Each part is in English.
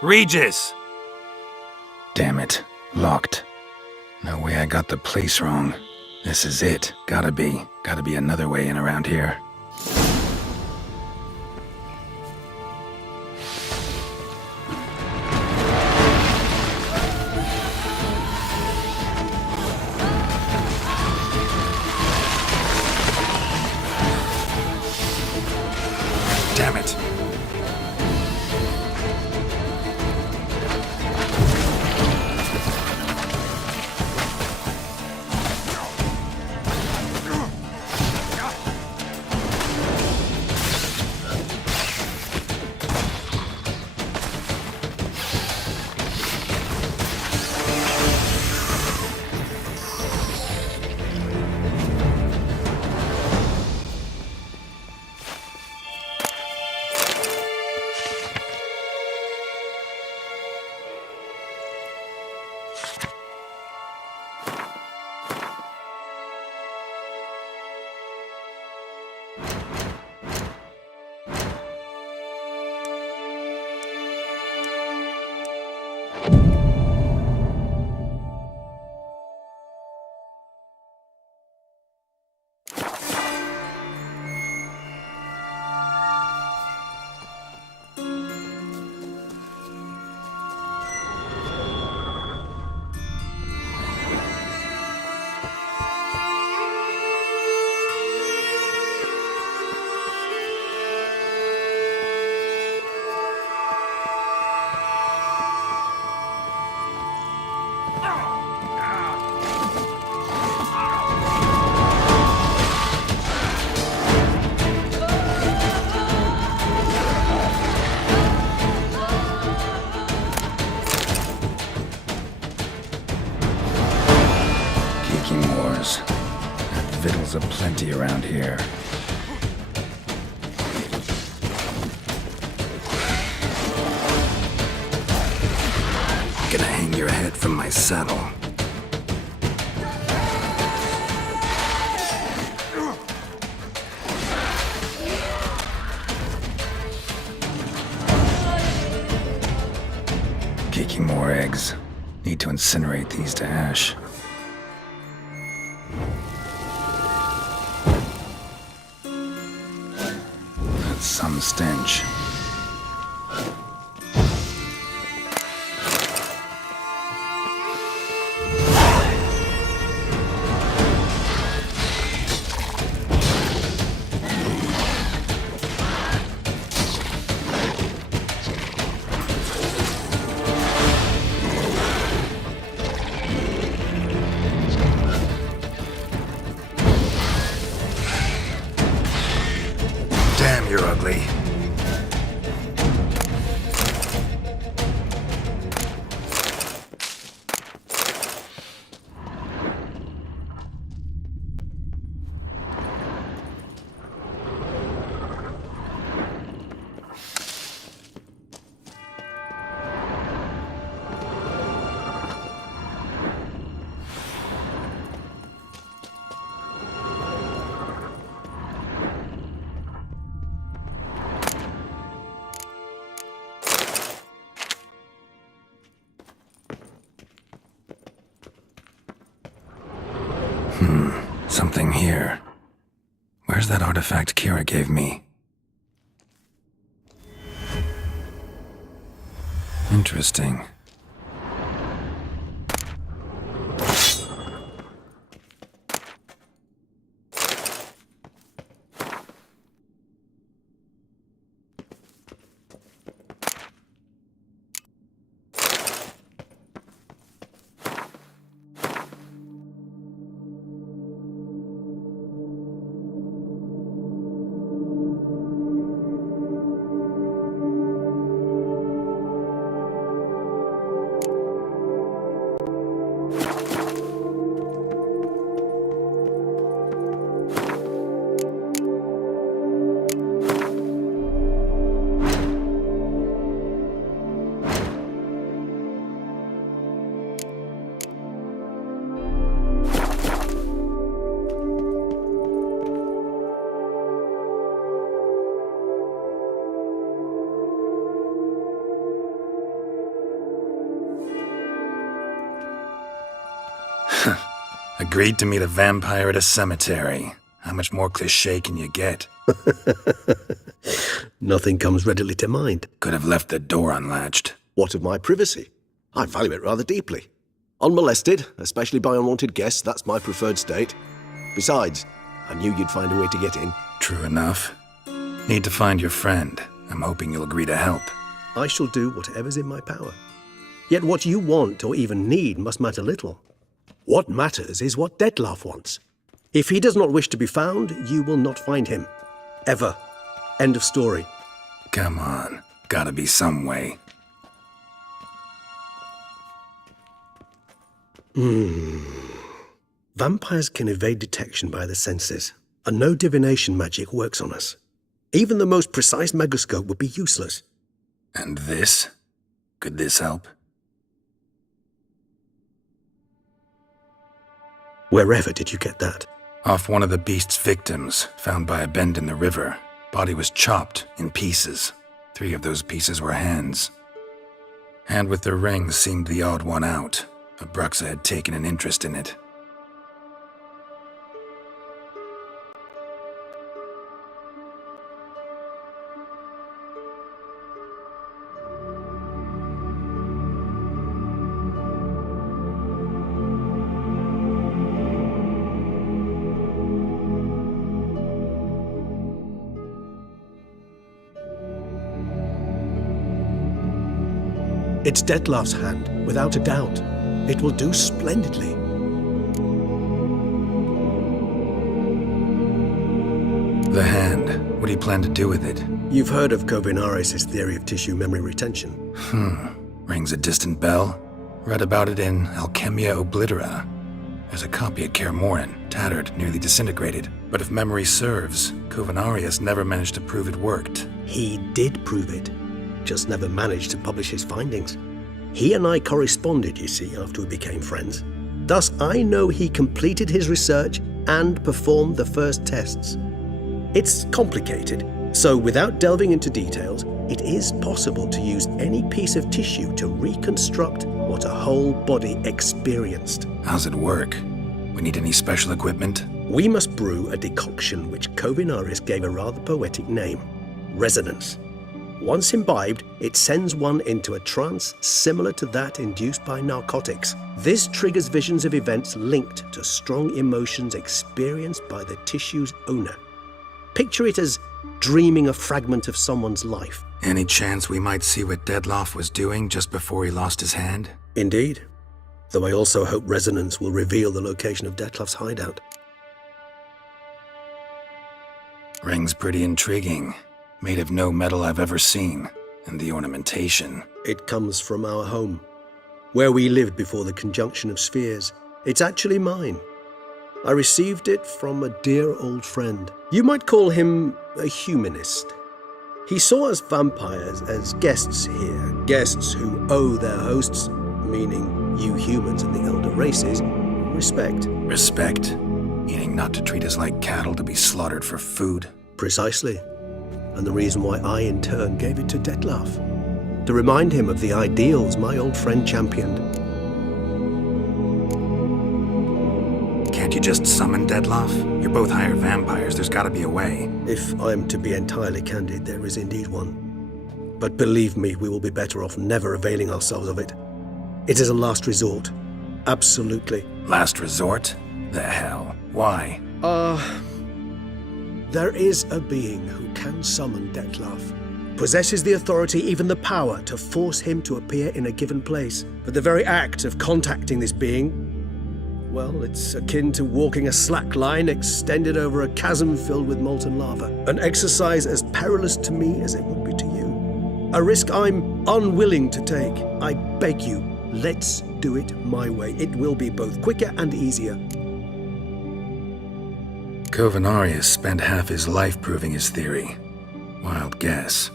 Regis! Damn it. Locked. No way I got the place wrong. This is it. Gotta be. Gotta be another way in around here. Damn it. Victuals aplenty around here. Gonna hang your head from my saddle. Kicking more eggs. Need to incinerate these to ash. That's some stench. Damn, you're ugly. Something here. Where's that artifact Kira gave me? Interesting. Agreed to meet a vampire at a cemetery. How much more cliché can you get? Nothing comes readily to mind. Could have left the door unlatched. What of my privacy? I value it rather deeply. Unmolested, especially by unwanted guests, that's my preferred state. Besides, I knew you'd find a way to get in. True enough. Need to find your friend. I'm hoping you'll agree to help. I shall do whatever's in my power. Yet what you want or even need must matter little. What matters is what Dettlaff wants. If he does not wish to be found, you will not find him. Ever. End of story. Come on. Gotta be some way. Vampires can evade detection by the senses, and no divination magic works on us. Even the most precise megascope would be useless. And this? Could this help? Wherever did you get that? Off one of the beast's victims, found by a bend in the river. Body was chopped in pieces. 3 of those pieces were hands. Hand with the ring seemed the odd one out. Abruxa had taken an interest in it. It's Dettlaff's hand, without a doubt. It will do splendidly. The hand. What do you plan to do with it? You've heard of Kovinaris' theory of tissue memory retention. Rings a distant bell. Read about it in Alchemia Oblitera. There's a copy at Kaer Morhen, tattered, nearly disintegrated. But if memory serves, Kovinaris never managed to prove it worked. He did prove it, just never managed to publish his findings. He and I corresponded, you see, after we became friends. Thus, I know he completed his research and performed the first tests. It's complicated, so without delving into details, it is possible to use any piece of tissue to reconstruct what a whole body experienced. How's it work? We need any special equipment? We must brew a decoction which Kovinaris gave a rather poetic name, resonance. Once imbibed, it sends one into a trance similar to that induced by narcotics. This triggers visions of events linked to strong emotions experienced by the tissue's owner. Picture it as dreaming a fragment of someone's life. Any chance we might see what Dettlaff was doing just before he lost his hand? Indeed. Though I also hope resonance will reveal the location of Dettlaff's hideout. Ring's pretty intriguing. Made of no metal I've ever seen. And the ornamentation. It comes from our home, where we lived before the conjunction of spheres. It's actually mine. I received it from a dear old friend. You might call him a humanist. He saw us vampires as guests here, guests who owe their hosts, meaning you humans and the elder races, respect. Respect? Meaning not to treat us like cattle to be slaughtered for food? Precisely. And the reason why I, in turn, gave it to Dettlaff. To remind him of the ideals my old friend championed. Can't you just summon Dettlaff? You're both hired vampires, there's gotta be a way. If I'm to be entirely candid, there is indeed one. But believe me, we will be better off never availing ourselves of it. It is a last resort. Absolutely. Last resort? The hell? Why? There is a being who can summon Dettlaff. Possesses the authority, even the power, to force him to appear in a given place. But the very act of contacting this being, well, it's akin to walking a slack line extended over a chasm filled with molten lava. An exercise as perilous to me as it would be to you. A risk I'm unwilling to take. I beg you, let's do it my way. It will be both quicker and easier. Kovinaris spent half his life proving his theory. Wild guess.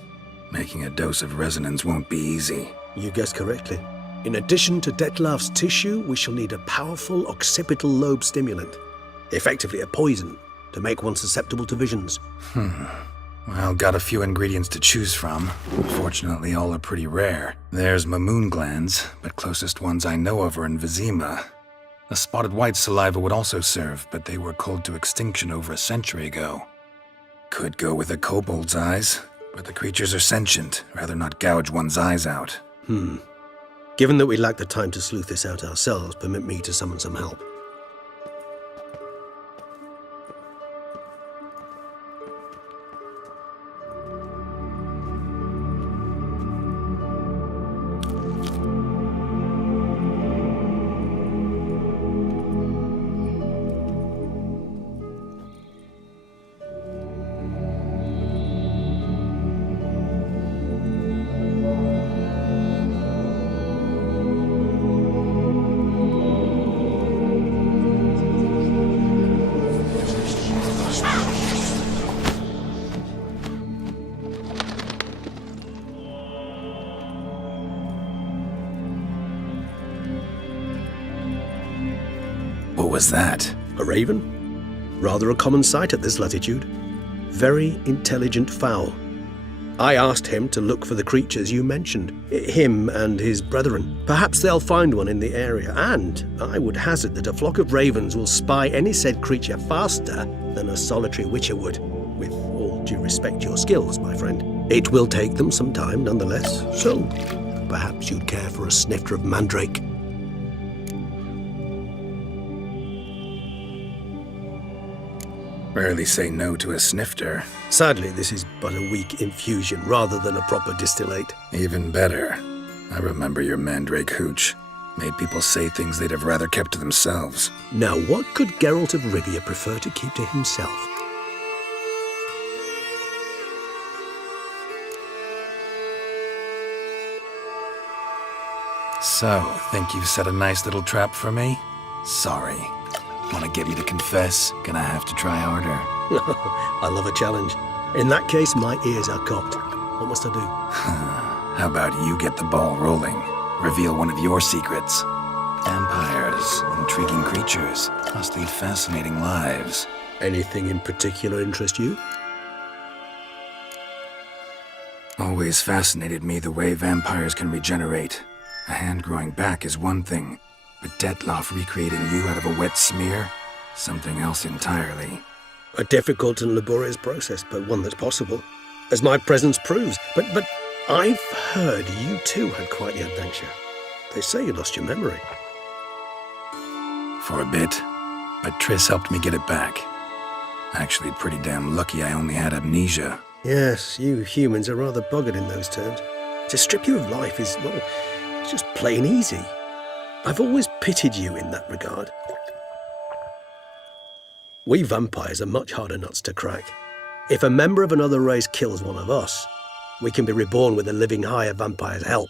Making a dose of resonance won't be easy. You guessed correctly. In addition to Dettlaff's tissue, we shall need a powerful occipital lobe stimulant. Effectively a poison, to make one susceptible to visions. Well, got a few ingredients to choose from. Fortunately, all are pretty rare. There's Mamoon glands, but closest ones I know of are in Vizima. The spotted white saliva would also serve, but they were cold to extinction over a century ago. Could go with a kobold's eyes, but the creatures are sentient. Rather not gouge one's eyes out. Given that we lack the time to sleuth this out ourselves, permit me to summon some help. What was that? A raven? Rather a common sight at this latitude. Very intelligent fowl. I asked him to look for the creatures you mentioned, him and his brethren. Perhaps they'll find one in the area, and I would hazard that a flock of ravens will spy any said creature faster than a solitary witcher would. With all due respect to your skills, my friend. It will take them some time nonetheless, so perhaps you'd care for a snifter of mandrake. Rarely say no to a snifter. Sadly, this is but a weak infusion rather than a proper distillate. Even better. I remember your mandrake hooch. Made people say things they'd have rather kept to themselves. Now, what could Geralt of Rivia prefer to keep to himself? So, think you've set a nice little trap for me? Sorry. Want to get me to confess? Gonna have to try harder. I love a challenge. In that case, my ears are cocked. What must I do? How about you get the ball rolling? Reveal one of your secrets. Vampires, intriguing creatures, must lead fascinating lives. Anything in particular interest you? Always fascinated me the way vampires can regenerate. A hand growing back is one thing, but Dettlaff recreating you out of a wet smear? Something else entirely. A difficult and laborious process, but one that's possible, as my presence proves. But I've heard you too had quite the adventure. They say you lost your memory. For a bit, but Triss helped me get it back. Actually, pretty damn lucky I only had amnesia. Yes, you humans are rather buggered in those terms. To strip you of life is, well, it's just plain easy. I've always pitied you in that regard. We vampires are much harder nuts to crack. If a member of another race kills one of us, we can be reborn with a living higher vampire's help.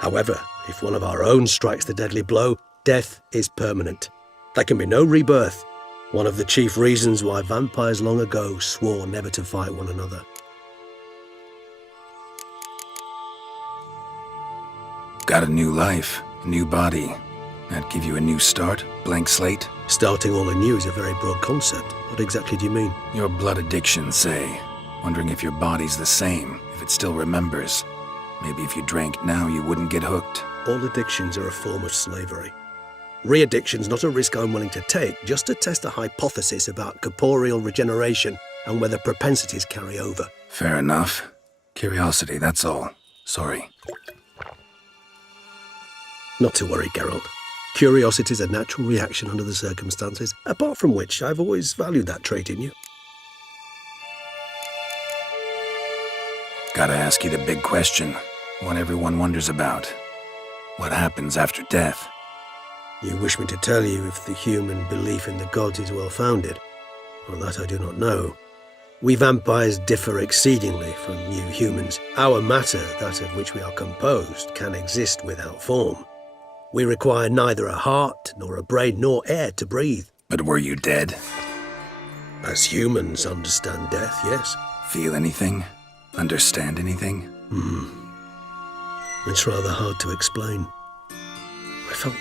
However, if one of our own strikes the deadly blow, death is permanent. There can be no rebirth. One of the chief reasons why vampires long ago swore never to fight one another. Got a new life, a new body. That give you a new start? Blank slate? Starting all anew is a very broad concept. What exactly do you mean? Your blood addiction, say. Wondering if your body's the same, if it still remembers. Maybe if you drank now, you wouldn't get hooked. All addictions are a form of slavery. Re-addiction's not a risk I'm willing to take, just to test a hypothesis about corporeal regeneration and whether propensities carry over. Fair enough. Curiosity, that's all. Sorry. Not to worry, Geralt. Curiosity is a natural reaction under the circumstances, apart from which I've always valued that trait in you. Gotta ask you the big question. One everyone wonders about. What happens after death? You wish me to tell you if the human belief in the gods is well-founded? Well, that I do not know. We vampires differ exceedingly from you humans. Our matter, that of which we are composed, can exist without form. We require neither a heart, nor a brain, nor air to breathe. But were you dead? As humans understand death, yes. Feel anything? Understand anything? It's rather hard to explain. I felt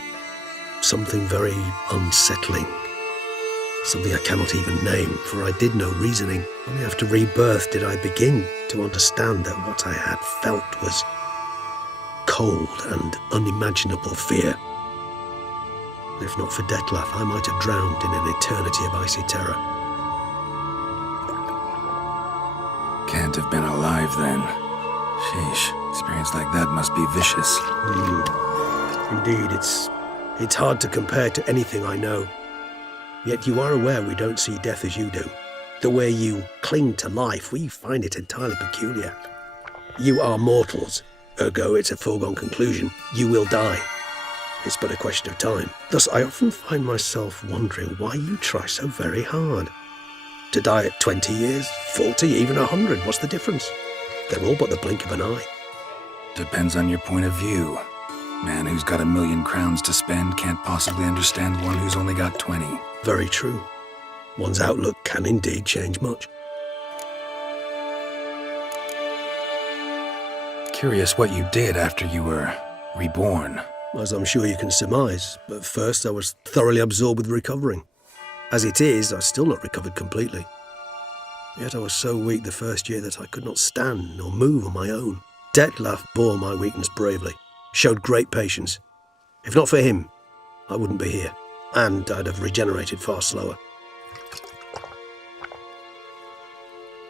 something very unsettling. Something I cannot even name, for I did no reasoning. Only after rebirth did I begin to understand that what I had felt was cold and unimaginable fear. If not for Dettlaff, I might have drowned in an eternity of icy terror. Can't have been alive then. Sheesh, experience like that must be vicious. Indeed, it's hard to compare to anything I know. Yet you are aware we don't see death as you do. The way you cling to life, we find it entirely peculiar. You are mortals, ergo it's a foregone conclusion. You will die. It's but a question of time. Thus, I often find myself wondering why you try so very hard. To die at 20 years, 40, even 100, what's the difference? They're all but the blink of an eye. Depends on your point of view. Man who's got 1,000,000 crowns to spend can't possibly understand one who's only got 20. Very true. One's outlook can indeed change much. Curious what you did after you were reborn. As I'm sure you can surmise, but first I was thoroughly absorbed with recovering. As it is, I've still not recovered completely. Yet I was so weak the first year that I could not stand nor move on my own. Dettlaff bore my weakness bravely, showed great patience. If not for him, I wouldn't be here, and I'd have regenerated far slower.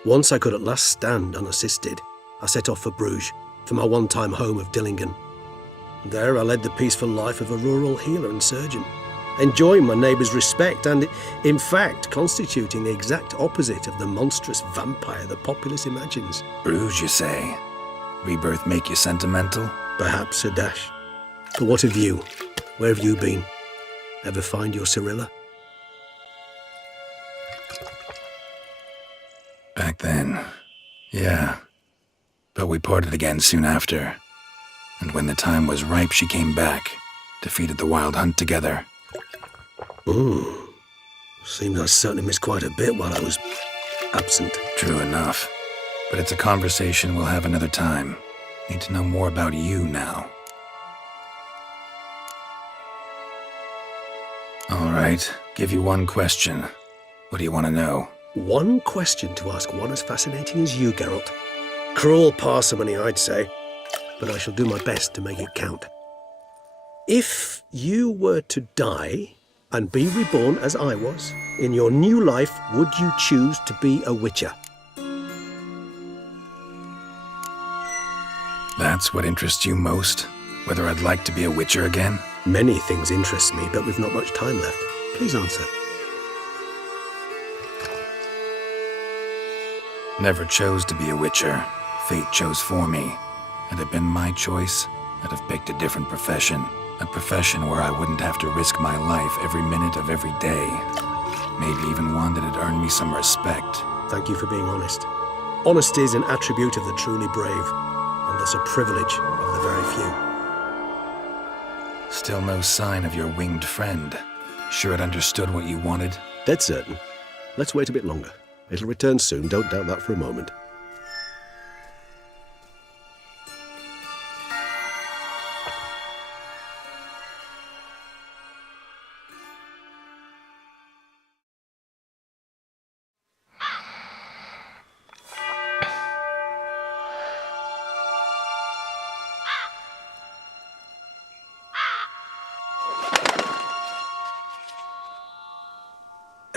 Once I could at last stand unassisted, I set off for Bruges, for my one-time home of Dillingen. There I led the peaceful life of a rural healer and surgeon, enjoying my neighbours' respect and, in fact, constituting the exact opposite of the monstrous vampire the populace imagines. Bruges, you say? Rebirth make you sentimental? Perhaps a dash. But what of you? Where have you been? Ever find your Cyrilla? Back then, yeah. But we parted again soon after. And when the time was ripe, she came back, defeated the wild hunt together. Seems I certainly missed quite a bit while I was absent. True enough. But it's a conversation we'll have another time. Need to know more about you now. All right, give you one question. What do you want to know? One question to ask one as fascinating as you, Geralt. Cruel parsimony, I'd say, but I shall do my best to make it count. If you were to die and be reborn as I was, in your new life, would you choose to be a witcher? That's what interests you most? Whether I'd like to be a witcher again? Many things interest me, but we've not much time left. Please answer. Never chose to be a witcher. Fate chose for me. Had it been my choice, I'd have picked a different profession. A profession where I wouldn't have to risk my life every minute of every day. Maybe even one that had earned me some respect. Thank you for being honest. Honesty is an attribute of the truly brave, and thus a privilege of the very few. Still no sign of your winged friend. Sure it understood what you wanted? Dead certain. Let's wait a bit longer. It'll return soon, don't doubt that for a moment.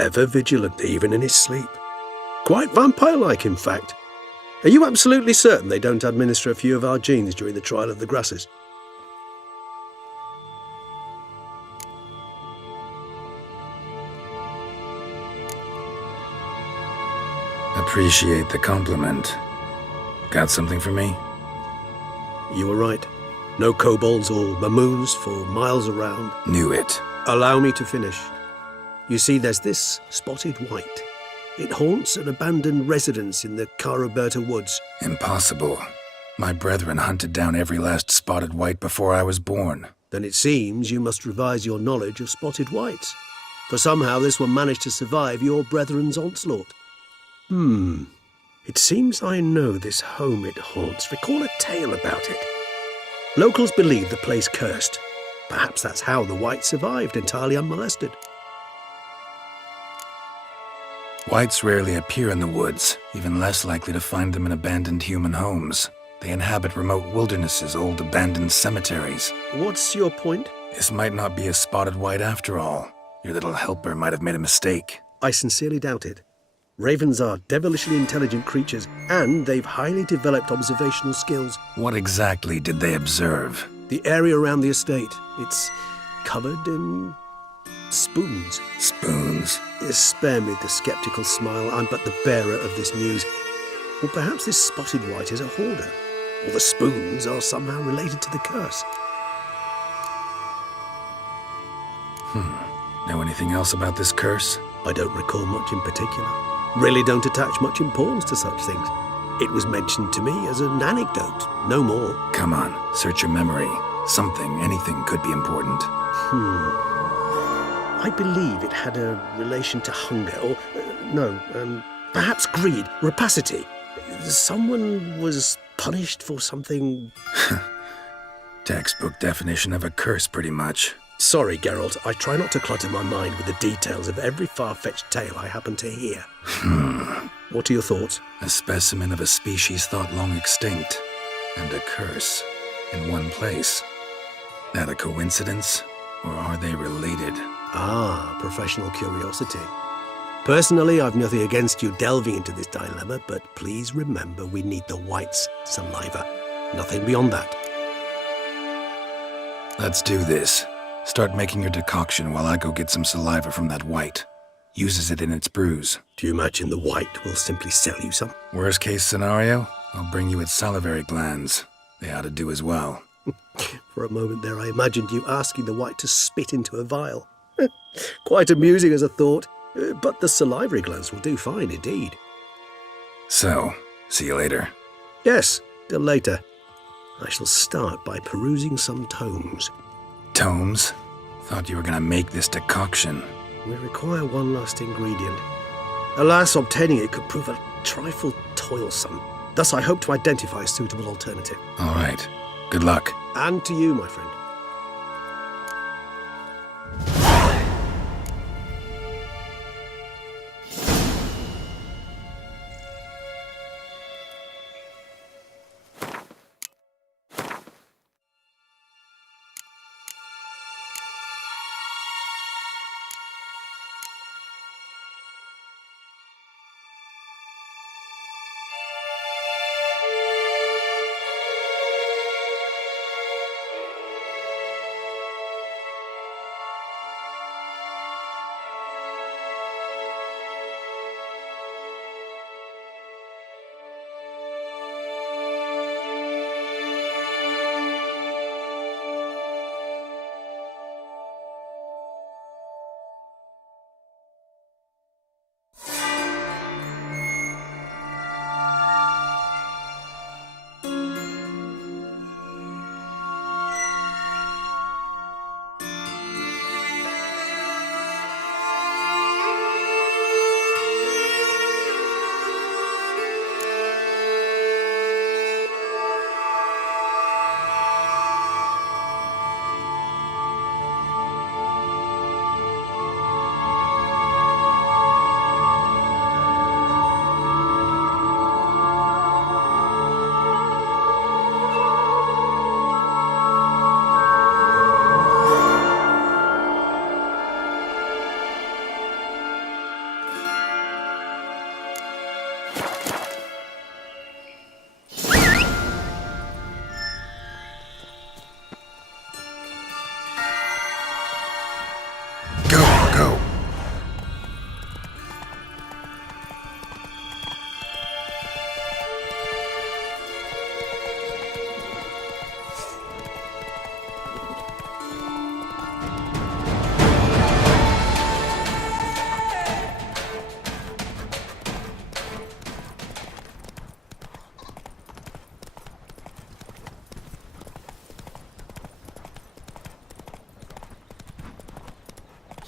Ever vigilant, even in his sleep. Quite vampire-like, in fact. Are you absolutely certain they don't administer a few of our genes during the trial of the grasses? Appreciate the compliment. Got something for me? You were right. No kobolds or mamoons for miles around. Knew it. Allow me to finish. You see, there's this spotted white. It haunts an abandoned residence in the Caraberta woods. Impossible. My brethren hunted down every last spotted white before I was born. Then it seems you must revise your knowledge of spotted whites. For somehow this one managed to survive your brethren's onslaught. It seems I know this home it haunts. Recall a tale about it. Locals believe the place cursed. Perhaps that's how the white survived entirely unmolested. Whites rarely appear in the woods, even less likely to find them in abandoned human homes. They inhabit remote wildernesses, old abandoned cemeteries. What's your point? This might not be a spotted white after all. Your little helper might have made a mistake. I sincerely doubt it. Ravens are devilishly intelligent creatures, and they've highly developed observational skills. What exactly did they observe? The area around the estate, it's covered in spoons. Spoons? Spare me the skeptical smile. I'm but the bearer of this news. Or perhaps this spotted white is a hoarder, or the spoons are somehow related to the curse. Know anything else about this curse? I don't recall much in particular. Really don't attach much importance to such things. It was mentioned to me as an anecdote, no more. Come on, search your memory. Something, anything could be important. I believe it had a relation to hunger, or, perhaps greed, rapacity. Someone was punished for something... Textbook definition of a curse, pretty much. Sorry, Geralt, I try not to clutter my mind with the details of every far-fetched tale I happen to hear. What are your thoughts? A specimen of a species thought long extinct, and a curse in one place. That a coincidence, or are they related? Ah, professional curiosity. Personally, I've nothing against you delving into this dilemma, but please remember we need the white's saliva. Nothing beyond that. Let's do this. Start making your decoction while I go get some saliva from that white. Uses it in its brews. Do you imagine the white will simply sell you some? Worst case scenario, I'll bring you its salivary glands. They ought to do as well. For a moment there, I imagined you asking the white to spit into a vial. Quite amusing as a thought, but the salivary glands will do fine indeed. So, see you later. Yes, till later. I shall start by perusing some tomes. Tomes? Thought you were gonna make this decoction. We require one last ingredient. Alas, obtaining it could prove a trifle toilsome. Thus, I hope to identify a suitable alternative. All right. Good luck. And to you, my friend.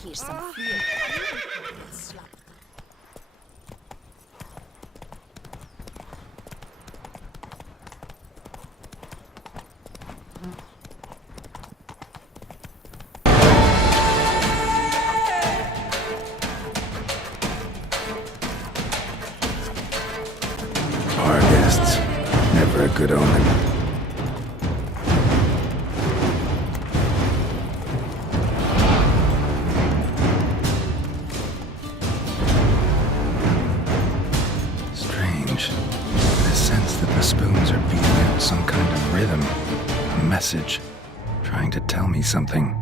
Here's some food. Our guests. Never a good omen. message, trying to tell me something.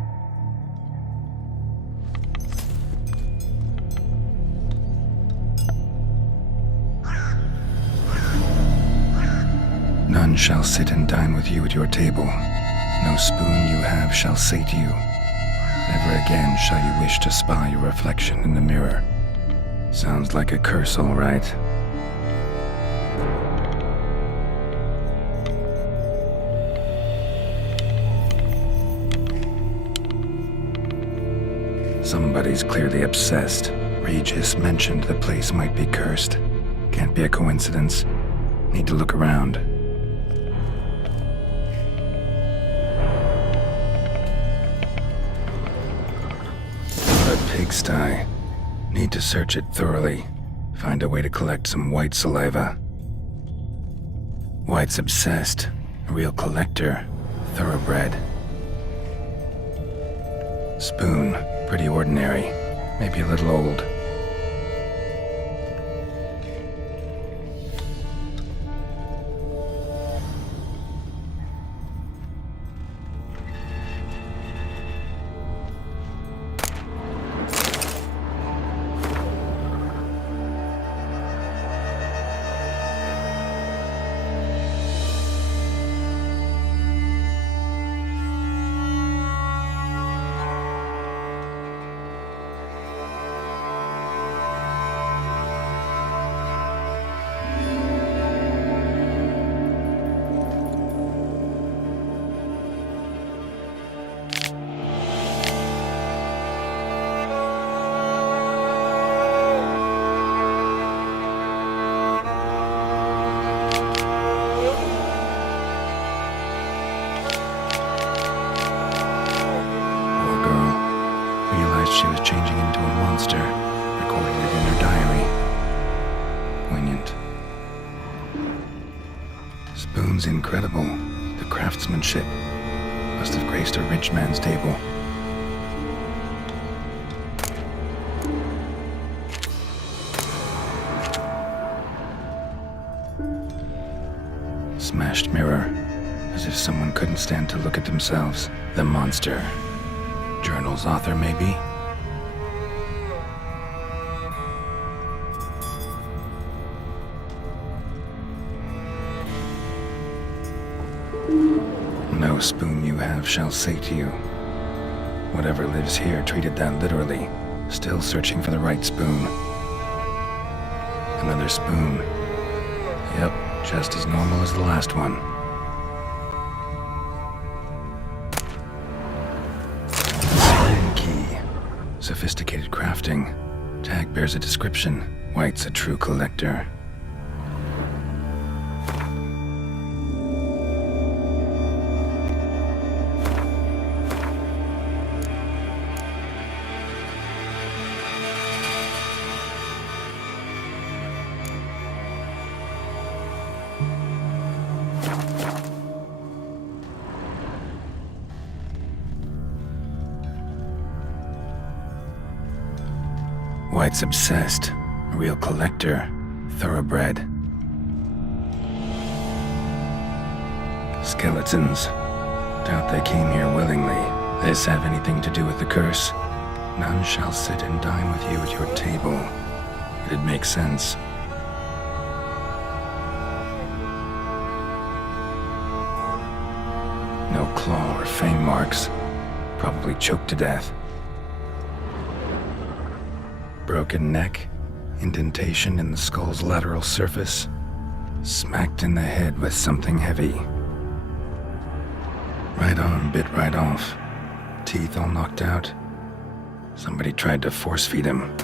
None shall sit and dine with you at your table. No spoon you have shall sate you. Never again shall you wish to spy your reflection in the mirror. Sounds like a curse, all right. Somebody's clearly obsessed. Regis mentioned the place might be cursed. Can't be a coincidence. Need to look around. A pigsty. Need to search it thoroughly. Find a way to collect some white saliva. White's obsessed. A real collector. Thoroughbred. Spoon. Pretty ordinary. Maybe a little old. She was changing into a monster, recording it in her diary. Poignant. Spoon's incredible. The craftsmanship must have graced a rich man's table. Smashed mirror, as if someone couldn't stand to look at themselves. The monster. Journal's author, maybe? No spoon you have shall sate you. Whatever lives here treated that literally. Still searching for the right spoon. Another spoon. Yep, just as normal as the last one. Spoon key. Sophisticated crafting. Tag bears a description. White's a true collector. White's obsessed. A real collector. Thoroughbred. Skeletons. Doubt they came here willingly. This have anything to do with the curse? None shall sit and dine with you at your table. It'd make sense. No claw or fang marks. Probably choked to death. Broken neck, indentation in the skull's lateral surface, smacked in the head with something heavy. Right arm bit right off, teeth all knocked out. Somebody tried to force feed him.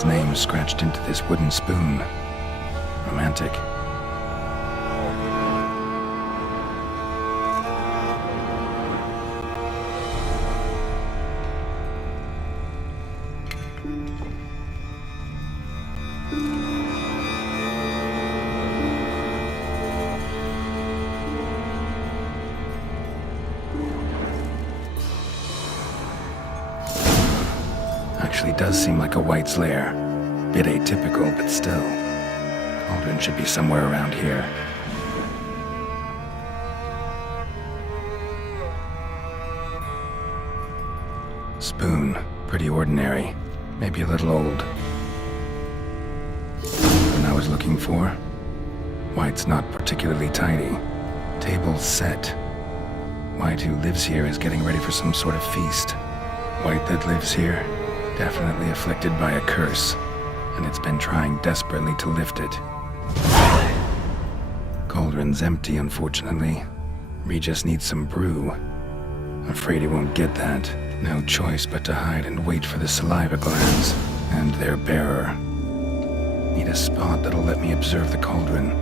Geralt's name scratched into this wooden spoon. Romantic. Actually does seem like a White's lair. Bit atypical, but still. Cauldron should be somewhere around here. Spoon. Pretty ordinary. Maybe a little old. What I was looking for? White's not particularly tidy. Table's set. White, who lives here, is getting ready for some sort of feast. White that lives here, definitely afflicted by a curse, and it's been trying desperately to lift it. Cauldron's empty, unfortunately. Regis needs some brew. Afraid he won't get that. No choice but to hide and wait for the saliva glands and their bearer. Need a spot that'll let me observe the cauldron.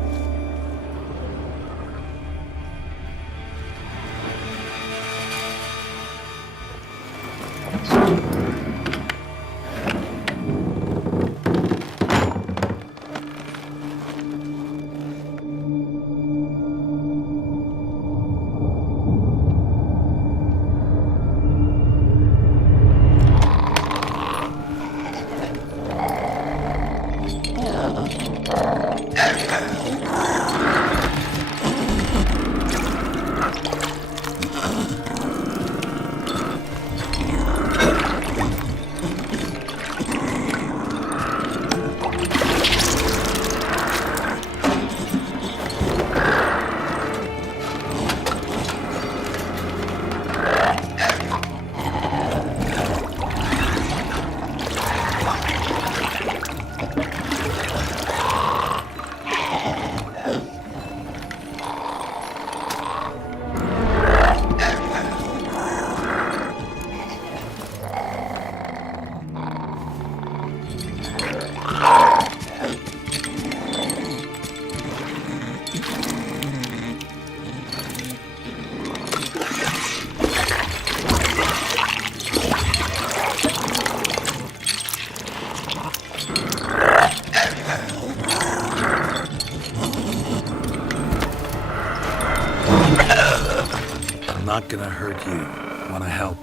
Not gonna hurt you. Wanna help?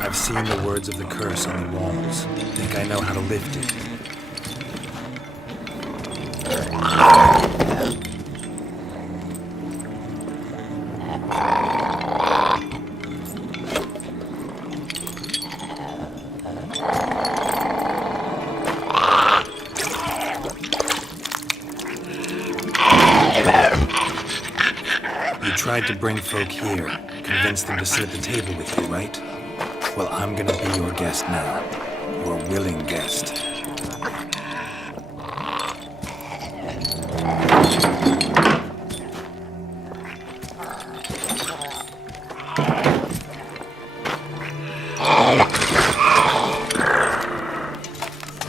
I've seen the words of the curse on the walls. Think I know how to lift it. Tried to bring folk here, convince them to sit at the table with you, right? Well, I'm gonna be your guest now. Your willing guest.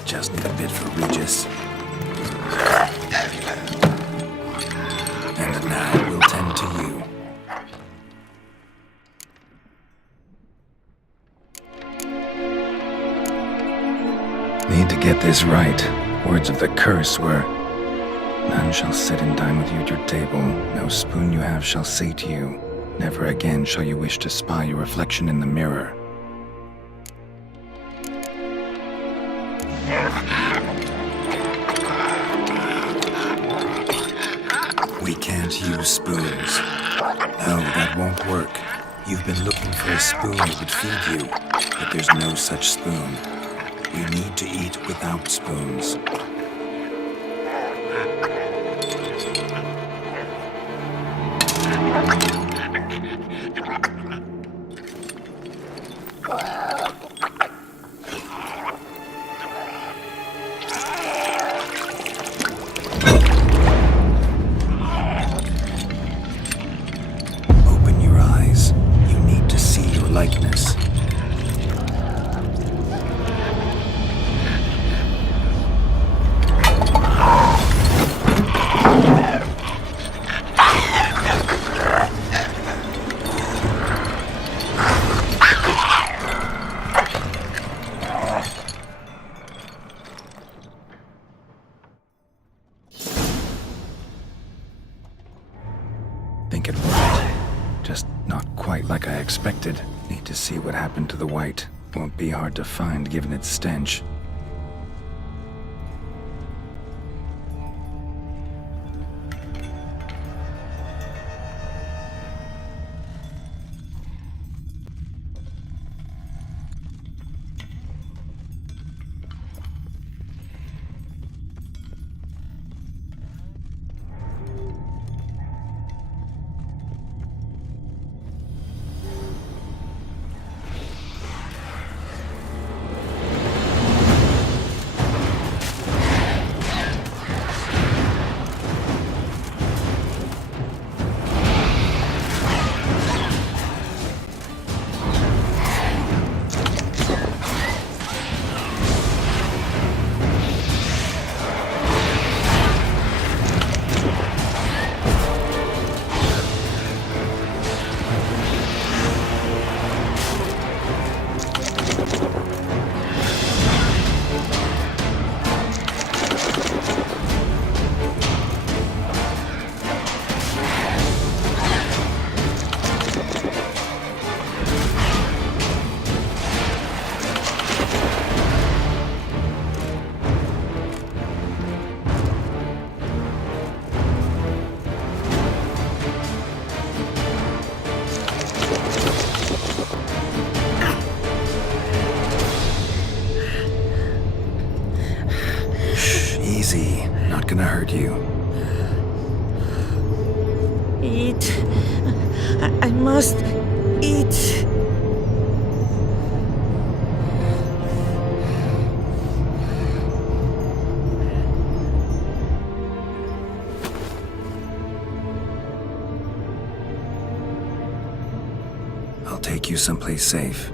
Just need a bit for Regis. And now we'll tend to you. Need to get this right. Words of the curse were, none shall sit and dine with you at your table. No spoon you have shall say to you, never again shall you wish to spy your reflection in the mirror. We can't use spoons. No, that won't work. You've been looking for a spoon that would feed you, but there's no such spoon. We need to eat without spoons. Open your eyes. You need to see your likeness. make it right. Just not quite like I expected. Need to see what happened to the white. Won't be hard to find given its stench. Easy. Not gonna hurt you. Eat. I must eat. I'll take you someplace safe.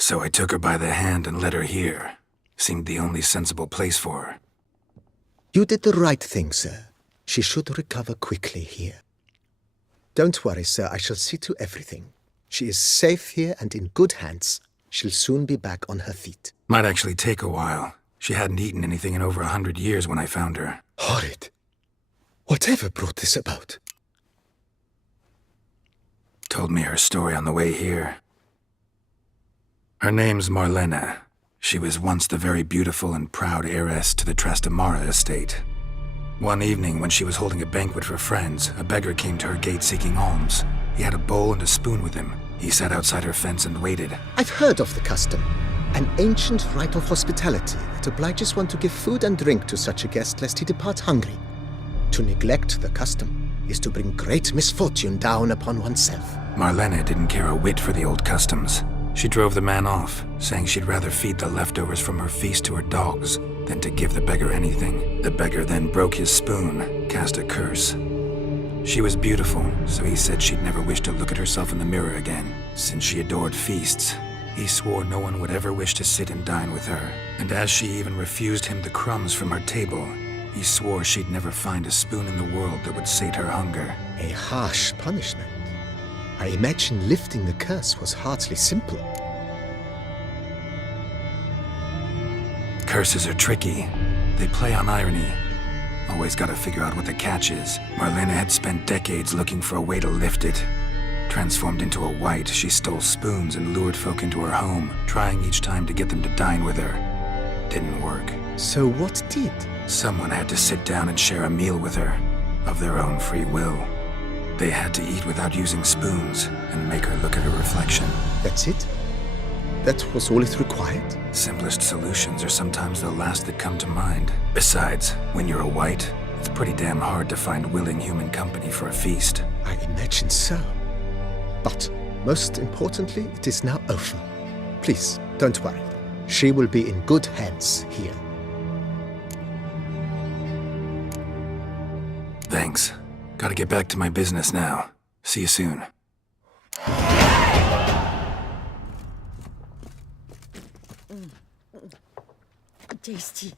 So I took her by the hand and led her here. Seemed the only sensible place for her. You did the right thing, sir. She should recover quickly here. Don't worry, sir. I shall see to everything. She is safe here and in good hands. She'll soon be back on her feet. Might actually take a while. She hadn't eaten anything in over 100 years when I found her. Horrid. Whatever brought this about? Told me her story on the way here. Her name's Marlena. She was once the very beautiful and proud heiress to the Trastamara estate. One evening, when she was holding a banquet for friends, a beggar came to her gate seeking alms. He had a bowl and a spoon with him. He sat outside her fence and waited. I've heard of the custom. An ancient rite of hospitality that obliges one to give food and drink to such a guest lest he depart hungry. To neglect the custom is to bring great misfortune down upon oneself. Marlena didn't care a whit for the old customs. She drove the man off, saying she'd rather feed the leftovers from her feast to her dogs than to give the beggar anything. The beggar then broke his spoon, cast a curse. She was beautiful, so he said she'd never wish to look at herself in the mirror again. Since she adored feasts, he swore no one would ever wish to sit and dine with her. And as she even refused him the crumbs from her table, he swore she'd never find a spoon in the world that would sate her hunger. A harsh punishment. I imagine lifting the curse was hardly simple. Curses are tricky. They play on irony. Always gotta figure out what the catch is. Marlena had spent decades looking for a way to lift it. Transformed into a white, she stole spoons and lured folk into her home, trying each time to get them to dine with her. Didn't work. So what did? Someone had to sit down and share a meal with her, of their own free will. They had to eat without using spoons and make her look at her reflection. That's it? That was all it required? Simplest solutions are sometimes the last that come to mind. Besides, when you're a white, it's pretty damn hard to find willing human company for a feast. I imagine so. But most importantly, it is now over. Please, don't worry. She will be in good hands here. Thanks. Gotta get back to my business now. See you soon. Tasty.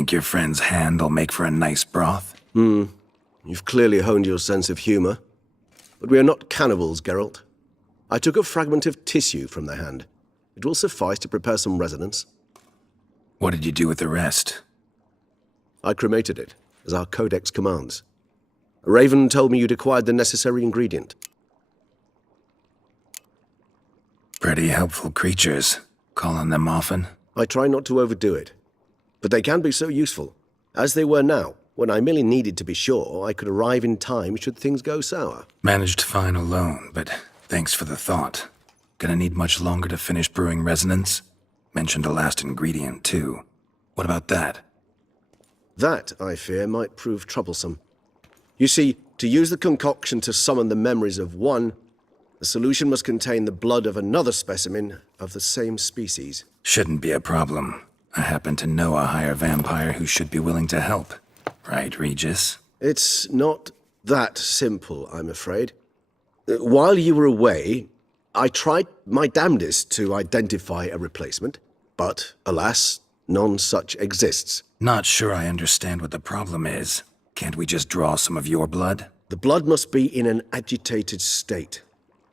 Think your friend's hand will make for a nice broth? You've clearly honed your sense of humor. But we are not cannibals, Geralt. I took a fragment of tissue from the hand. It will suffice to prepare some resonance. What did you do with the rest? I cremated it, as our codex commands. Raven told me you'd acquired the necessary ingredient. Pretty helpful creatures. Call on them often? I try not to overdo it. But they can be so useful, as they were now, when I merely needed to be sure I could arrive in time should things go sour. Managed fine alone, but thanks for the thought. Gonna need much longer to finish brewing resonance? Mentioned a last ingredient, too. What about that? That, I fear, might prove troublesome. You see, to use the concoction to summon the memories of one, the solution must contain the blood of another specimen of the same species. Shouldn't be a problem. I happen to know a higher vampire who should be willing to help. Right, Regis? It's not that simple, I'm afraid. While you were away, I tried my damnedest to identify a replacement, but, alas, none such exists. Not sure I understand what the problem is. Can't we just draw some of your blood? The blood must be in an agitated state.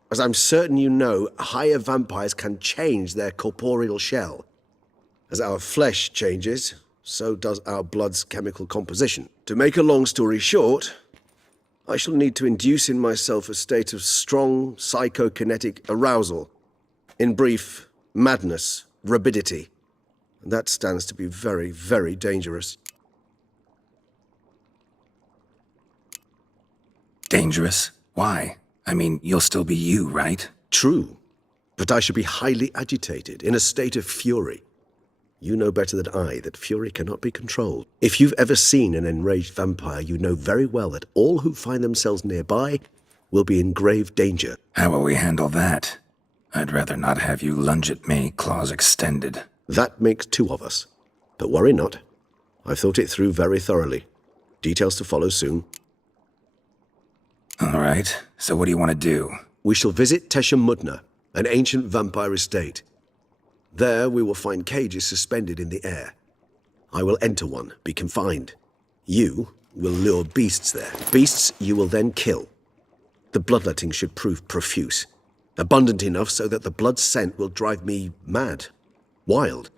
As I'm certain you know, higher vampires can change their corporeal shell. As our flesh changes, so does our blood's chemical composition. To make a long story short, I shall need to induce in myself a state of strong psychokinetic arousal. In brief, madness, rabidity. And that stands to be very, very dangerous. Dangerous? Why? I mean, you'll still be you, right? True, but I should be highly agitated, in a state of fury. You know better than I that fury cannot be controlled. If you've ever seen an enraged vampire, you know very well that all who find themselves nearby will be in grave danger. How will we handle that? I'd rather not have you lunge at me, claws extended. That makes two of us. But worry not. I've thought it through very thoroughly. Details to follow soon. All right, so what do you want to do? We shall visit Tesha Mudna, an ancient vampire estate. There we will find cages suspended in the air. I will enter one, be confined. You will lure beasts there. Beasts you will then kill. The bloodletting should prove profuse. Abundant enough so that the blood scent will drive me mad. Wild.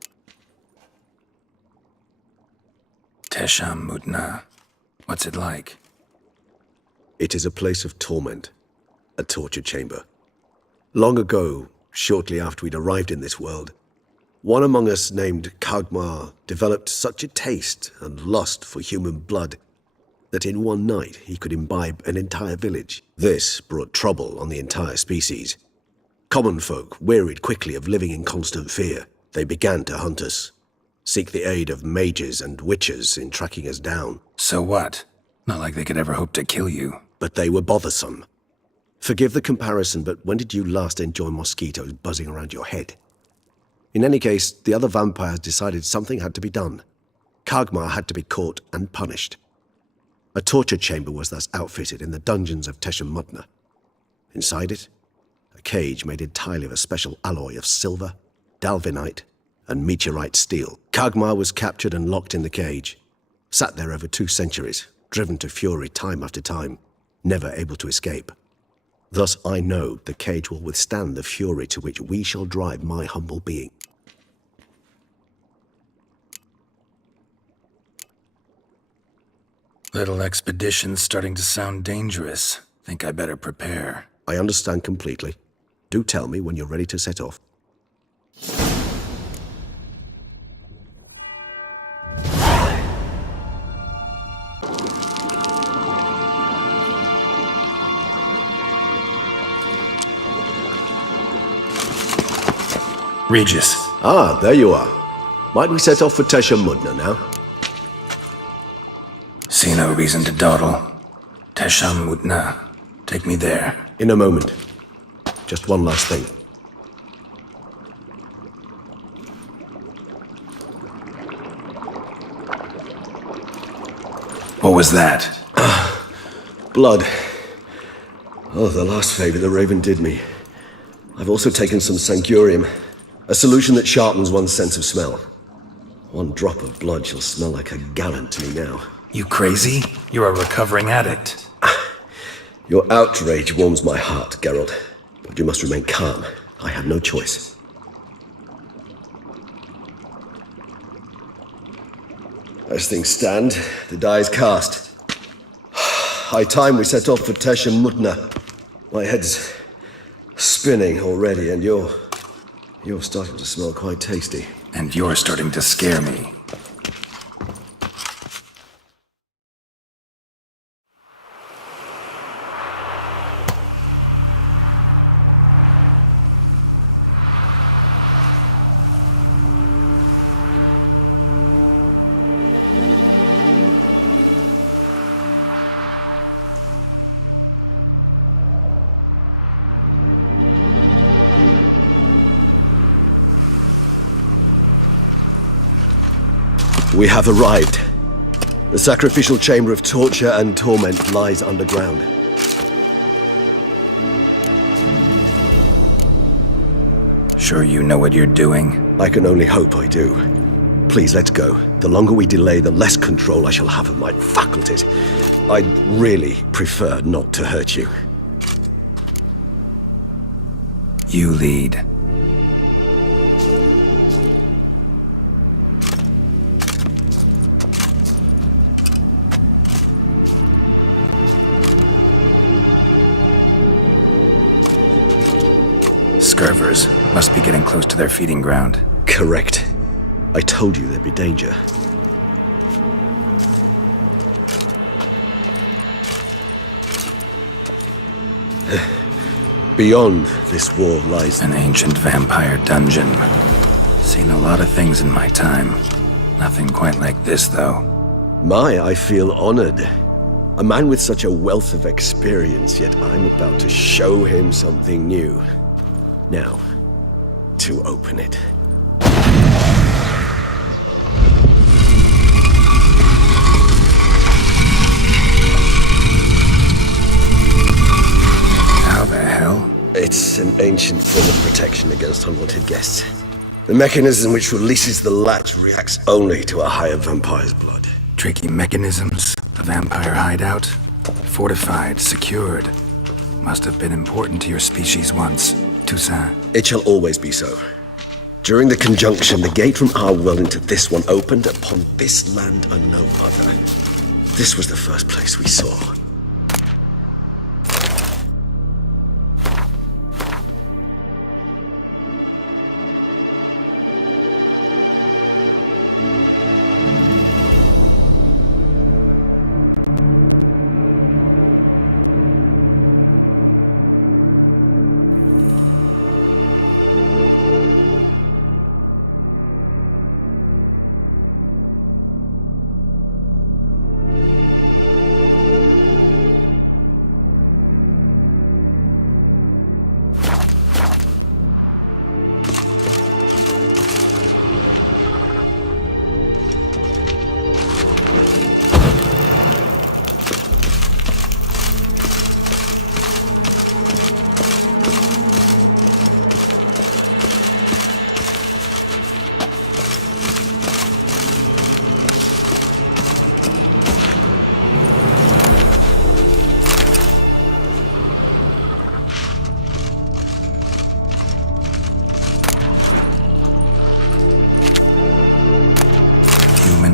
Tesha Mudna. What's it like? It is a place of torment. A torture chamber. Long ago, shortly after we'd arrived in this world, one among us named Kagmar developed such a taste and lust for human blood that in one night he could imbibe an entire village. This brought trouble on the entire species. Common folk wearied quickly of living in constant fear. They began to hunt us, seek the aid of mages and witches in tracking us down. So what? Not like they could ever hope to kill you. But they were bothersome. Forgive the comparison, but when did you last enjoy mosquitoes buzzing around your head? In any case, the other vampires decided something had to be done. Kagmar had to be caught and punished. A torture chamber was thus outfitted in the dungeons of Tesha Mudna. Inside it, a cage made entirely of a special alloy of silver, dalvinite, and meteorite steel. Kagmar was captured and locked in the cage, sat there over 2 centuries, driven to fury time after time, never able to escape. Thus I know the cage will withstand the fury to which we shall drive my humble being. Little expedition's starting to sound dangerous. Think I better prepare. I understand completely. Do tell me when you're ready to set off. Regis. Ah, there you are. Might we set off for Tesha Mudna now? See no reason to dawdle. Tesha Mudna. Take me there. In a moment. Just one last thing. What was that? Blood. Oh, the last favor the Raven did me. I've also taken some sancurium, a solution that sharpens one's sense of smell. One drop of blood shall smell like a gallon to me now. You crazy? You're a recovering addict. Your outrage warms my heart, Geralt. But you must remain calm. I have no choice. As things stand, the die is cast. High time we set off for Tesha Mutna. My head's spinning already, and you're starting to smell quite tasty. And you're starting to scare me. We have arrived. The sacrificial chamber of torture and torment lies underground. Sure you know what you're doing? I can only hope I do. Please, let's go. The longer we delay, the less control I shall have of my faculties. I'd really prefer not to hurt you. You lead. Scurvers must be getting close to their feeding ground. Correct. I told you there'd be danger. Beyond this wall lies An ancient vampire dungeon. Seen a lot of things in my time. Nothing quite like this, though. I feel honored. A man with such a wealth of experience, yet I'm about to show him something new. Now, to open it. How the hell? It's an ancient form of protection against unwanted guests. The mechanism which releases the latch reacts only to a higher vampire's blood. Tricky mechanisms, a vampire hideout. Fortified, secured. Must have been important to your species once. Toussaint. It shall always be so. During the conjunction, the gate from our well into this one opened upon this land and no other. This was the first place we saw.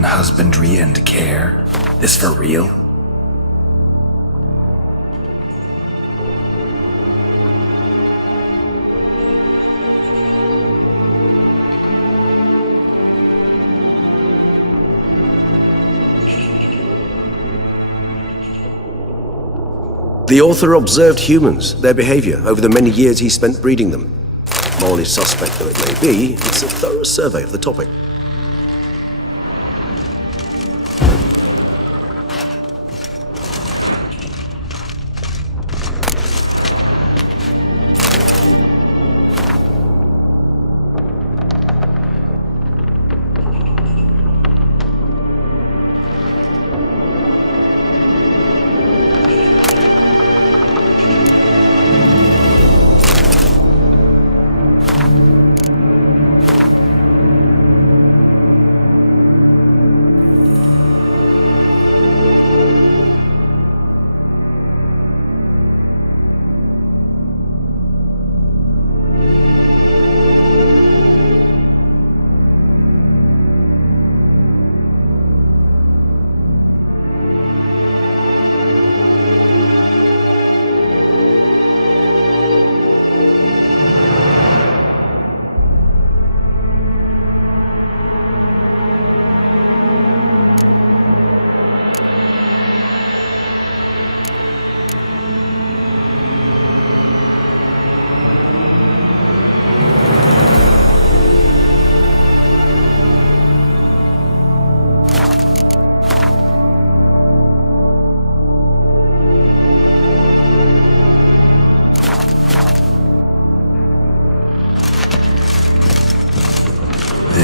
Husbandry and care? This for real? The author observed humans, their behavior, over the many years he spent breeding them. Morally suspect though it may be, it's a thorough survey of the topic.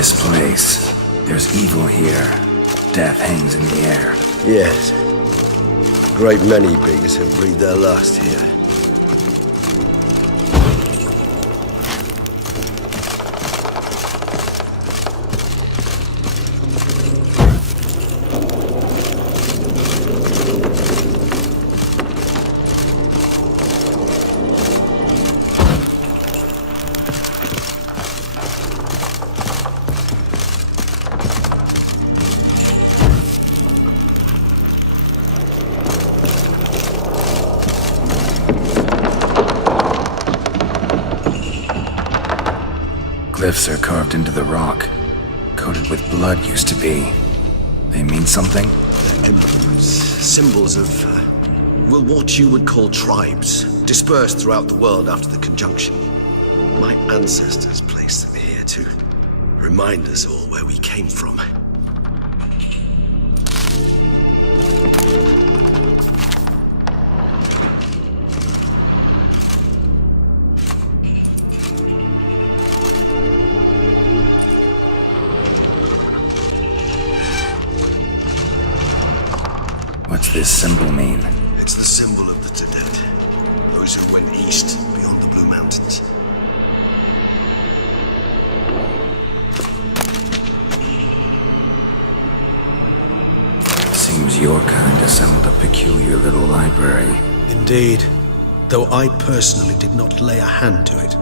This place. There's evil here. Death hangs in the air. Yes. Great many beings have breathed their last here. Glyphs are carved into the rock. Coated with blood used to be. They mean something? Emblems, symbols of, well, what you would call tribes, dispersed throughout the world after the conjunction. My ancestors placed them here to remind us all where we came from. What's this symbol mean? It's the symbol of the Dettlaff, those who went east beyond the Blue Mountains. Seems your kind assembled a peculiar little library. Indeed, though I personally did not lay a hand to it.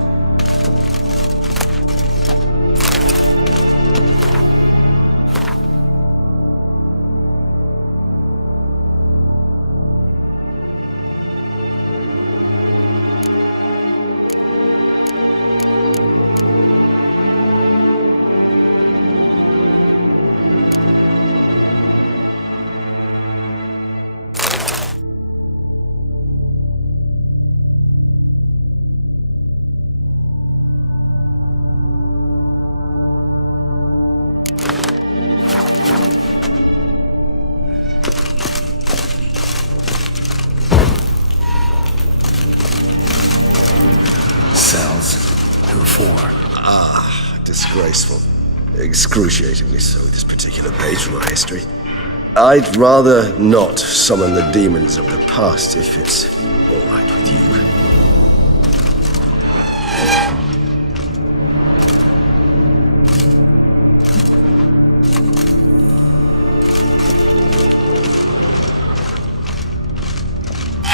Cells? Who for? Disgraceful. Excruciatingly so, this particular page from our history. I'd rather not summon the demons of the past if it's all right with you.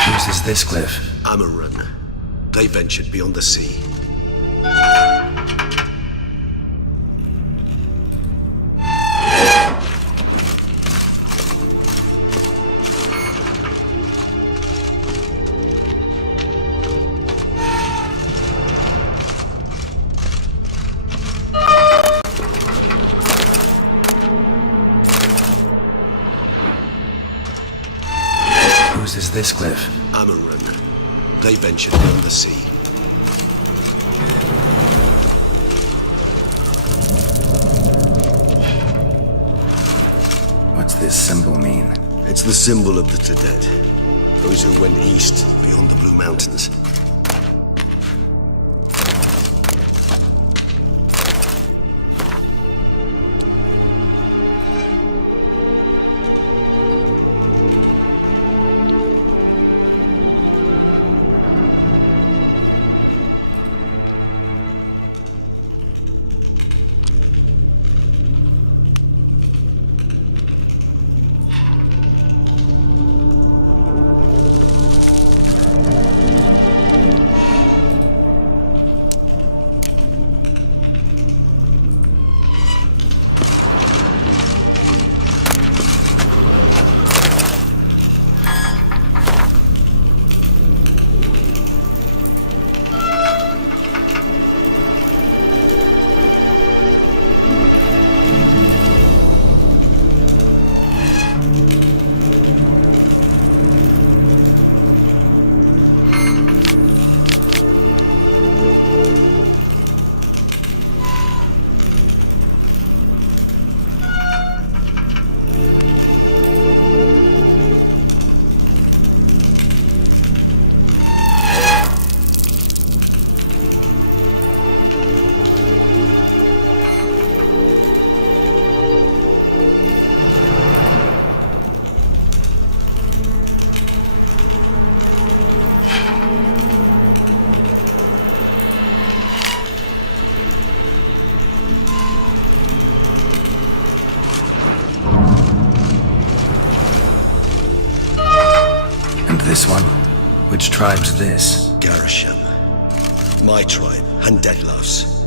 Whose is this glyph? Amarun. They ventured beyond the sea. Whose is this glyph? Amarun. They ventured beyond the sea. What's this symbol mean? It's the symbol of the Dettlaff, those who went east beyond the Blue Mountains. Which tribe's this? Garisham. My tribe and Dettlaff's.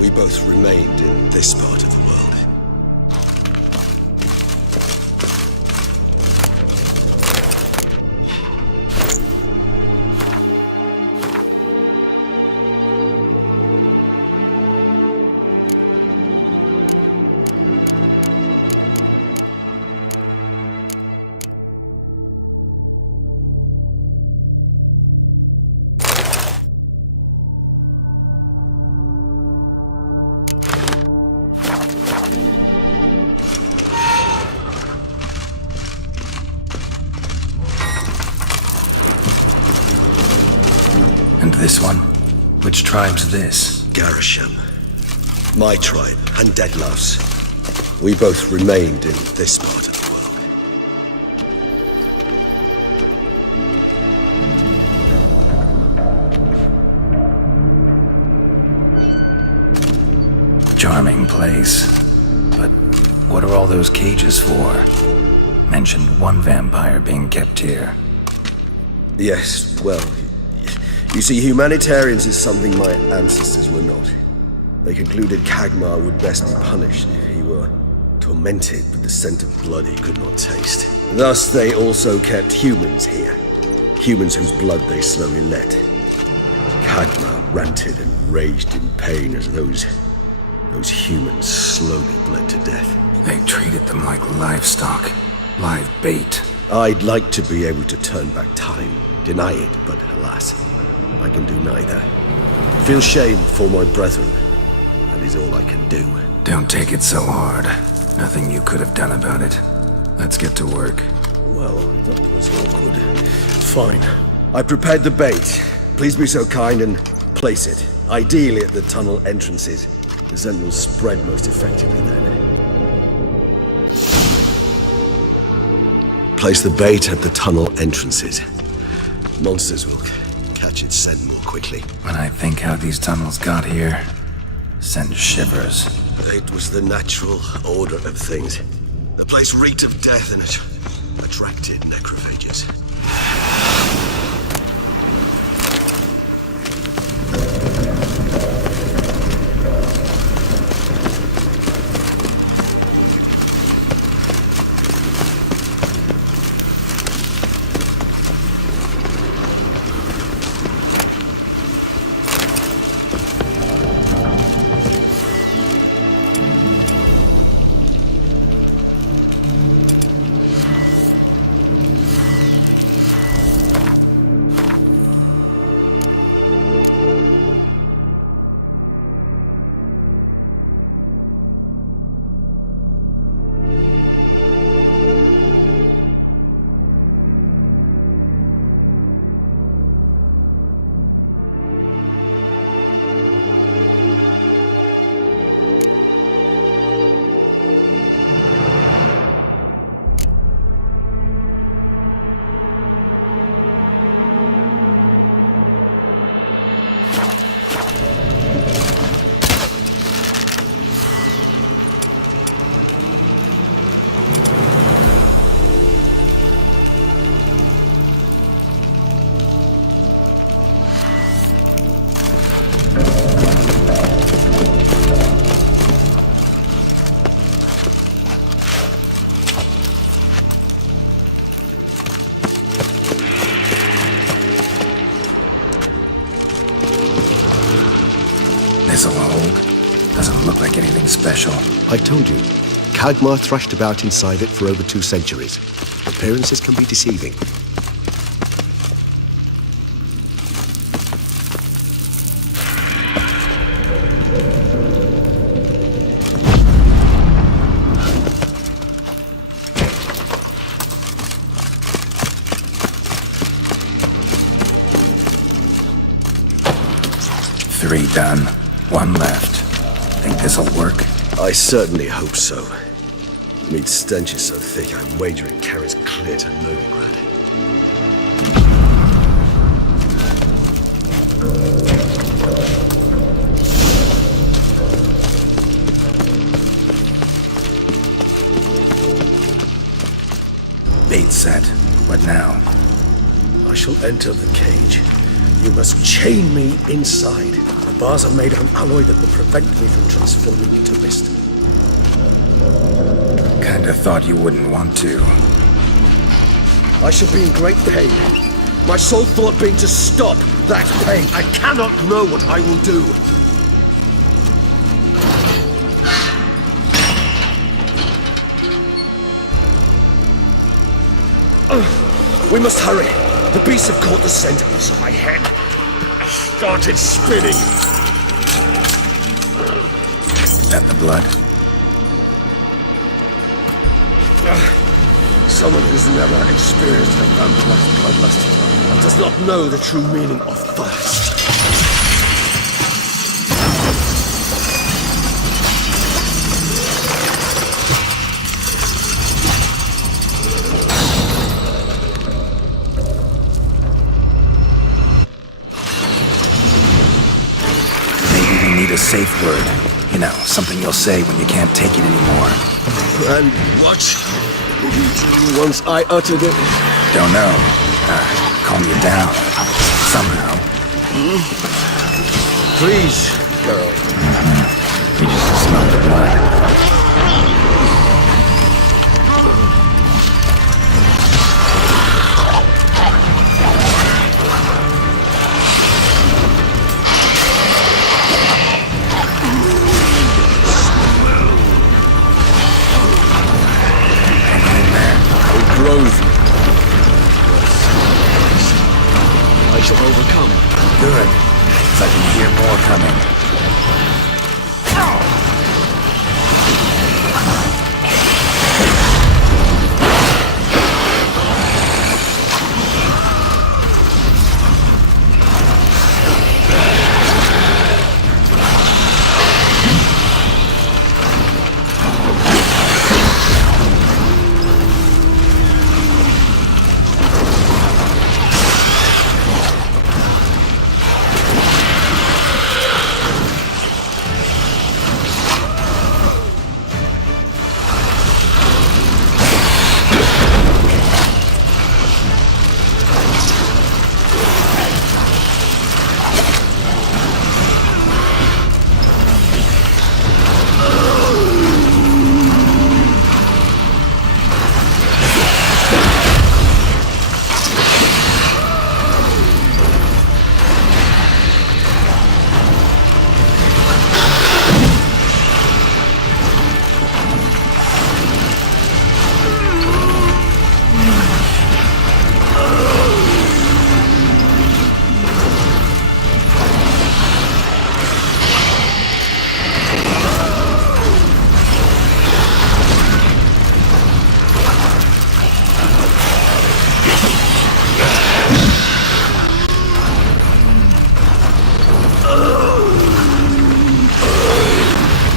We both remained in this part of the world. And this one? Which tribe's this? Garisham. My tribe and Dettlaff's. We both remained in this part of the world. Charming place. But what are all those cages for? Mentioned one vampire being kept here. Yes, well, you see, humanitarians is something my ancestors were not. They concluded Kagmar would best be punished if he were tormented with the scent of blood he could not taste. Thus, they also kept humans here. Humans whose blood they slowly let. Kagmar ranted and raged in pain as those humans slowly bled to death. They treated them like livestock. Live bait. I'd like to be able to turn back time, deny it, but alas, I can do neither. Feel shame for my brethren. That is all I can do. Don't take it so hard. Nothing you could have done about it. Let's get to work. Well, that was awkward. Fine. I prepared the bait. Please be so kind and place it. Ideally at the tunnel entrances. The scent will spread most effectively then. Place the bait at the tunnel entrances. Monsters will catch its scent more quickly. When I think how these tunnels got here, send shivers. It was the natural order of things. The place reeked of death and it attracted necrophages. This'll hold. Doesn't look like anything special. I told you, Kagmar thrashed about inside it for over 2 centuries. Appearances can be deceiving. Three done. One left. Think this'll work? I certainly hope so. Meat's stench is so thick, I'm wagering it carries clear to Novigrad. Bait set. What now? I shall enter the cage. You must chain me inside. The bars are made of an alloy that will prevent me from transforming into mist. Kinda thought you wouldn't want to. I shall be in great pain. My sole thought being to stop that pain. I cannot know what I will do. We must hurry. The beasts have caught the scent, also my head. I started spinning. Is that the blood? Someone who's never experienced a vampire's bloodlust and does not know the true meaning of thirst. Maybe we need a safe word. You know, something you'll say when you can't take it anymore. And what will you do once I uttered it? Don't know. Calm you down. Somehow. Please, Geralt. You just smell the blood. Growth. I shall overcome. Good. 'Cause I can hear more coming.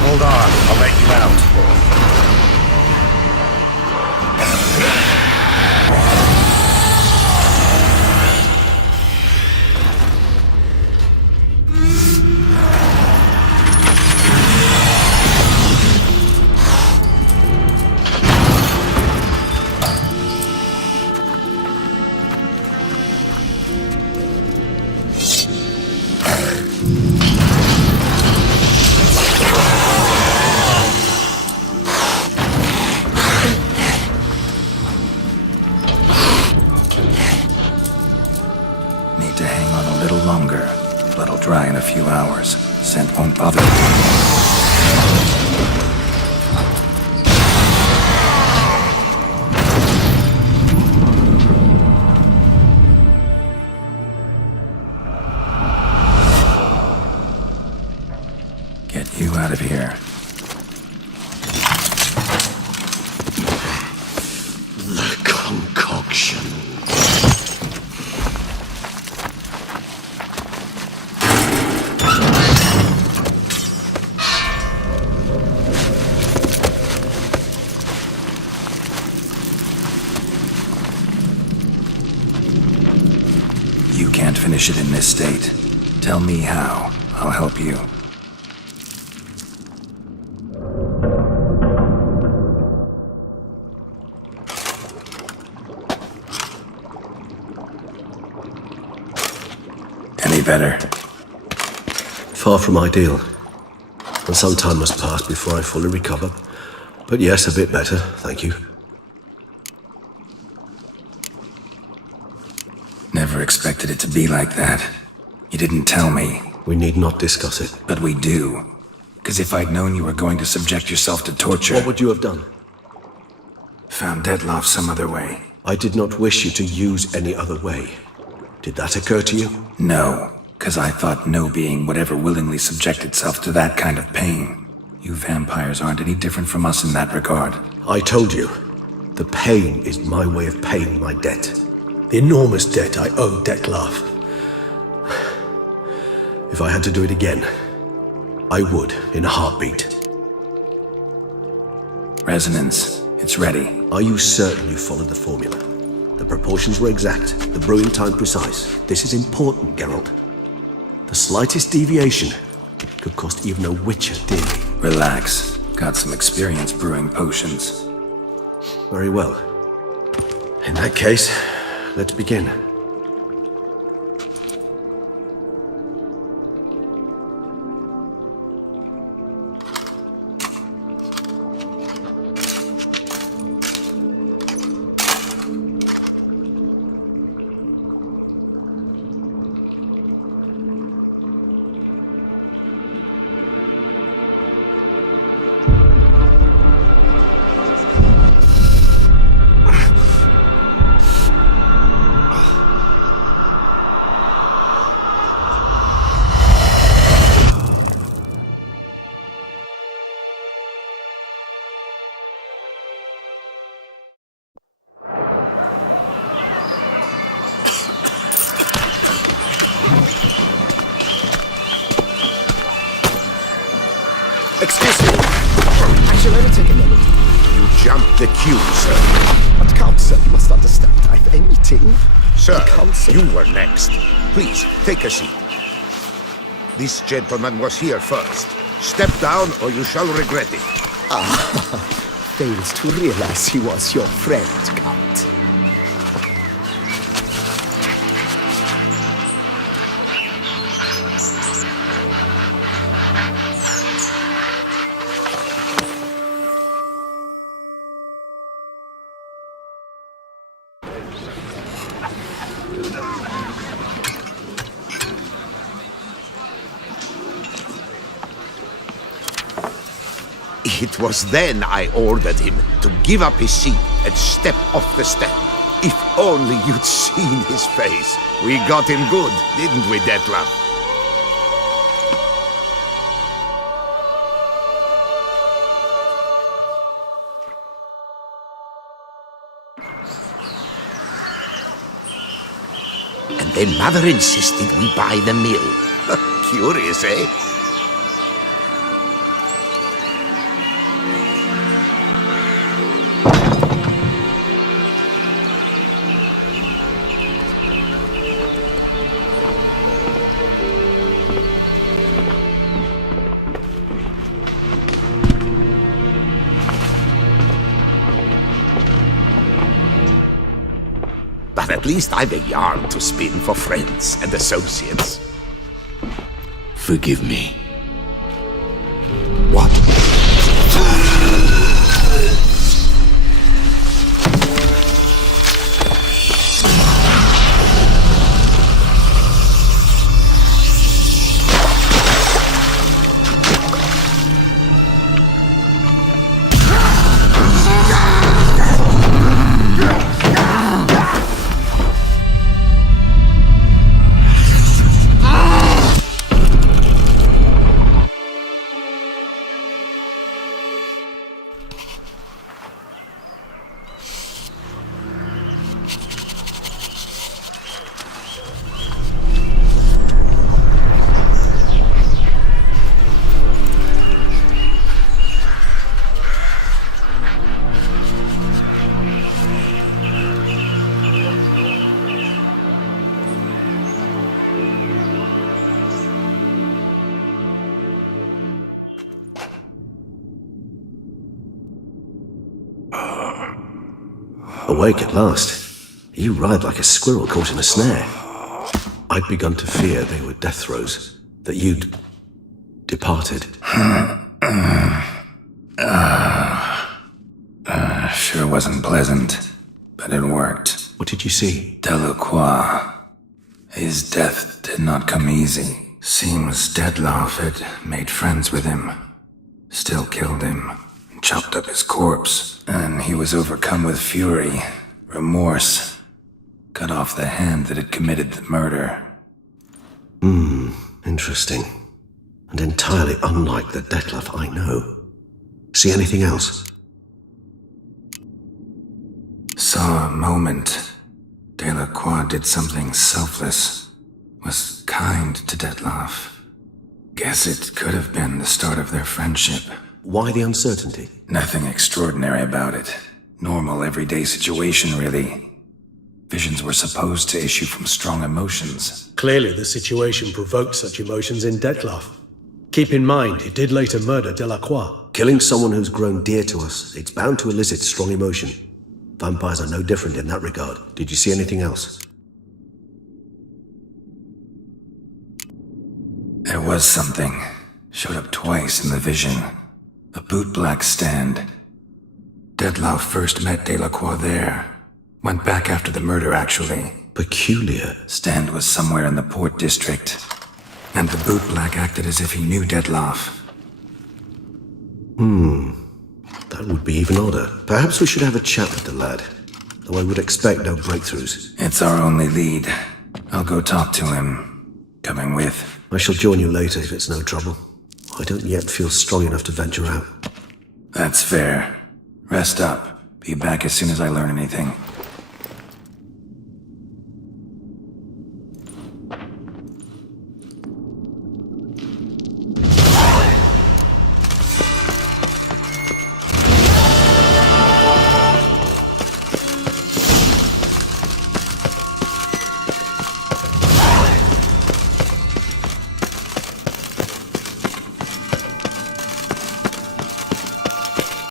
Hold on, I'll let you out. To hang on a little longer. Blood'll dry in a few hours. Scent won't bother you. Get you out of here. The concoction. You can't finish it in this state. Tell me how. I'll help you. better? Far from ideal. And some time must pass before I fully recover. But yes, a bit better, thank you. Never expected it to be like that. You didn't tell me. We need not discuss it. But we do. Because if I'd known you were going to subject yourself to torture... What would you have done? Found Dettlaff some other way. I did not wish you to use any other way. Did that occur to you? No, because I thought no being would ever willingly subject itself to that kind of pain. You vampires aren't any different from us in that regard. I told you, the pain is my way of paying my debt. The enormous debt I owe Dettlaff. If I had to do it again, I would, in a heartbeat. Resonance. It's ready. Are you certain you followed the formula? The proportions were exact, the brewing time precise. This is important, Geralt. The slightest deviation could cost even a witcher dearly. Relax. Got some experience brewing potions. Very well. In that case, let's begin. Excuse me. Actually, let me take a moment. You jumped the queue, sir. But Count, sir, you must understand. I've a meeting. Sir, Counsel. you were next. Please, take a seat. This gentleman was here first. Step down or you shall regret it. Fails to realize he was your friend, Count. It was then I ordered him to give up his seat and step off the step. If only you'd seen his face. We got him good, didn't we, Dettlaff? And then Mother insisted we buy the mill. Curious, eh? But at least I've a yarn to spin for friends and associates. Forgive me. What? Awake at last. You ride like a squirrel caught in a snare. I'd begun to fear they were death throes, that you'd departed. Sure wasn't pleasant, but it worked. What did you see? Delacroix. His death did not come easy. Seems Dettlaff had made friends with him, still killed him, chopped up his corpse, and he was overcome with fury, remorse, cut off the hand that had committed the murder. Interesting. And entirely unlike the Dettlaff I know. See anything else? Saw a moment. Delacroix did something selfless. Was kind to Dettlaff. Guess it could have been the start of their friendship. Why the uncertainty? Nothing extraordinary about it. Normal, everyday situation, really. Visions were supposed to issue from strong emotions. Clearly, the situation provoked such emotions in Dettlaff. Keep in mind, he did later murder Delacroix. Killing someone who's grown dear to us, it's bound to elicit strong emotion. Vampires are no different in that regard. Did you see anything else? There was something. Showed up twice in the vision. A bootblack stand. Dettlaff first met Delacroix there. Went back after the murder, actually. Peculiar. Stand was somewhere in the Port District. And the bootblack acted as if he knew Dettlaff. That would be even odder. Perhaps we should have a chat with the lad. Though I would expect no breakthroughs. It's our only lead. I'll go talk to him. Coming with. I shall join you later if it's no trouble. I don't yet feel strong enough to venture out. That's fair. Rest up. Be back as soon as I learn anything.